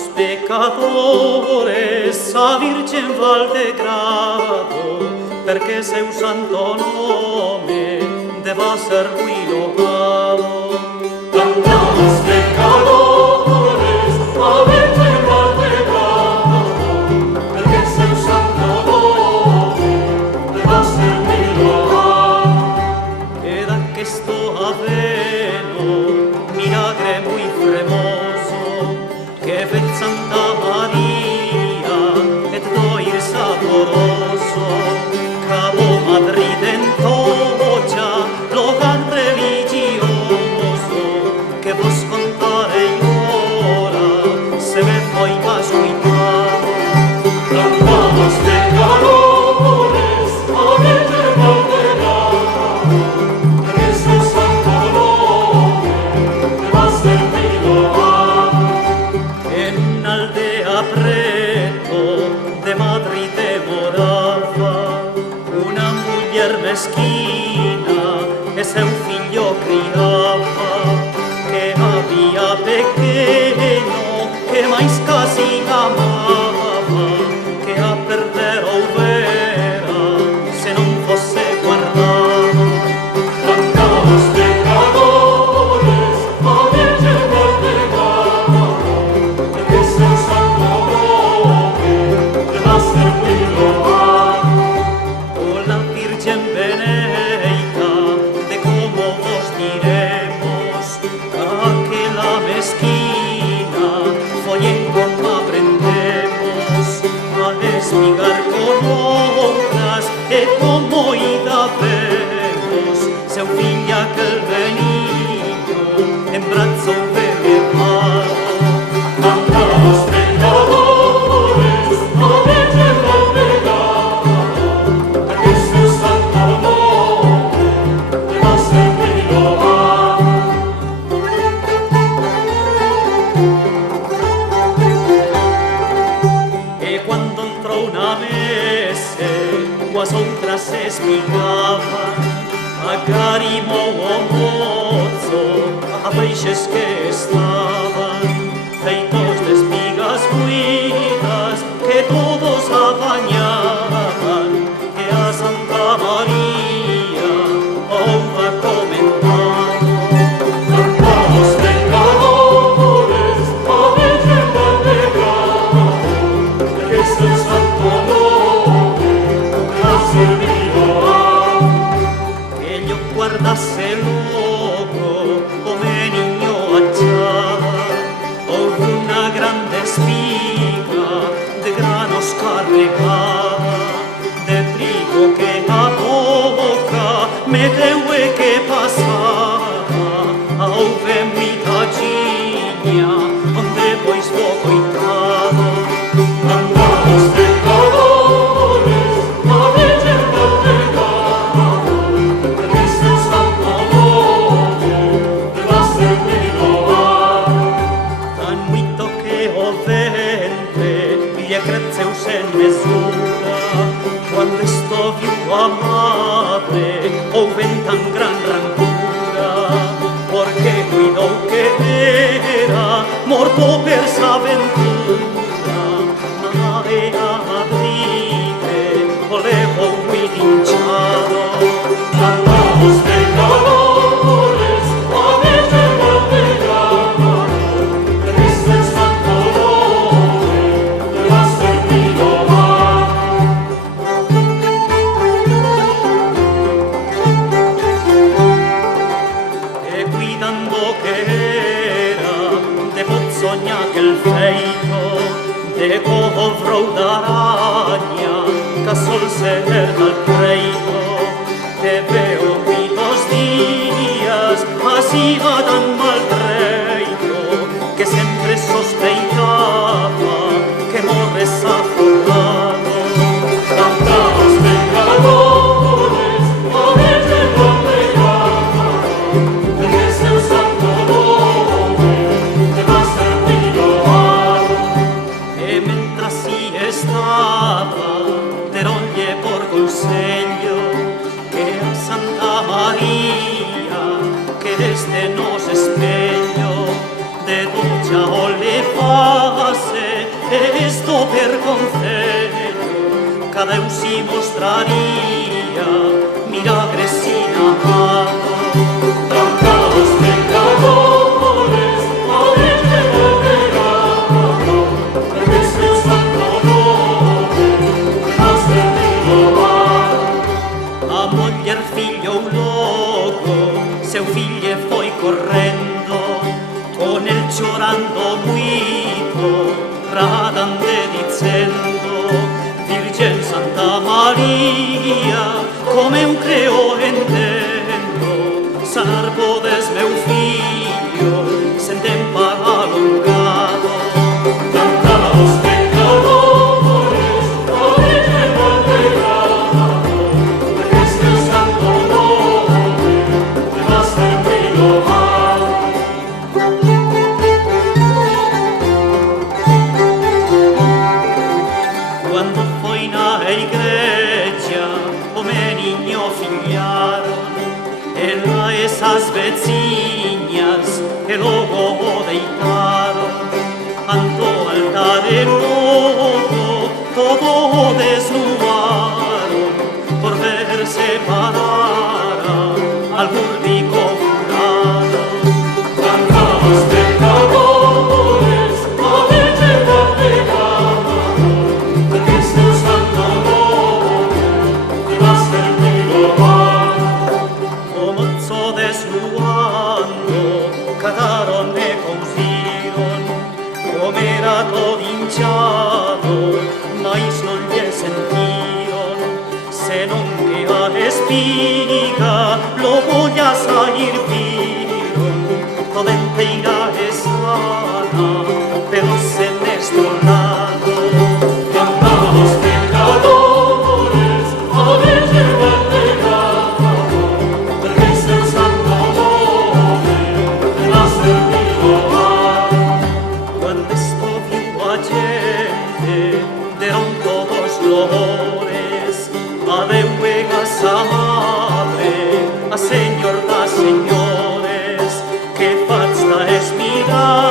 los pecadores a Virgen Valdegrado, perché seu santo nome deva ser qui lodato. Cantamos pecadores a Virgen Valdegrado, perché seu santo nome deva ser qui lodato. Ed aquesto aveno milagre muy fremoso, che fet Santa Maria et doir saboroso, cabo Madrid en tocha logan religioso, que vos contarei ora se me foi más cuitado. Cantamos pecadores a Virgen Valdegrado, perché seu santo nome deva ser qui lodato. En una aldea preto de Madrid morava una muller mesquina e seu fillo criava, que había pequeño que máis casi amaba, que a perder houbera se non fosse guardado. Cantamos pecadores a Virgen Valdegrado, perché seu santo nome deva ser qui lodato. O la Virgen beneita de como vos diremos, aquela mesquina foi en como aprendemos a espigar con outras e como ida vemos seu fillo aquel veniño en brazo levado. Cantamos pecadores a Virgen Valdegrado, perché seu santo nome deva ser qui lodato. E quando entrou na mese, coas outras se espigaban, agarimou o mozo a peixes que estaban feitos de espigas buidas que todos apañaban, e a Santa María ouva comentado. Cantamos pecadores a Virgen Valdegrado, perché seu santo nome deva ser qui lodato. Que yo guardase logo o meniño achaba, houve una grande espiga de granos carregada, de trigo que a boca meteu e que pasaba, houve mitadiña onde pois vo coitado. Cantamos pecadores a Virgen Valdegrado, perché seu santo nome deva ser qui lodato. Tan muito que o vente lle creceu sen mesura, quando esto viu a madre houven tan gran rancura, porque cuidou que era morto per sa ventura, e a Madrid o levou muy hinchado. Cantamos pecadores a Virgen Valdegrado, perché seu santo nome deva ser qui lodato. E cuidando que era de Pozzoña aquel feito, de cobrou d'araña ca sol ser al creito, te veo muitos días así a tan mal treito, que sempre sospeitaba que morres aforrado. Cantamos pecadores a Virgen Valdegrado, perché seu santo nome deva ser qui lodato. E mentre si estaba, deronlle por consello que a Santa María que desde nos espera. qualquer concello, cada un si mostraría milagres sin amado. Cantaos pecadores, a Virgen del pecado, en este santo nome, que nos servido va. A muller fillo un loco, seu fille foi correndo, con el chorando muito, radande dicendo: Virgen Santa Maria, come un creo entendo, sanar podes meu fillo, sen tempo alongado. Cantaos pecadores, a Virgen del pecado, en este santo nome, que nos servido va. Quando foi na igreja o meniño fillaron, e lá esas veciñas que logo o deitaron, ante o altar e logo todo o desnudaron, por ver separar al público jurado. Cantaos pecadores, a Virgen del pecado, en este santo nome, que nos servido va. O mozzo desnuando cadaron e cousiron, come era todo hinchado, mais non lle sentiron, senón que a espiga logo ya sair viron, toda enteira e sana, pero sen destronado. Cantaos pecadores, a Virgen del pecado, en este santo nome, que nos servido va. Cuando esto vio a gente, deron todos loores, a Deuegas a Madre, a Señor das Señores, que faz da espiral.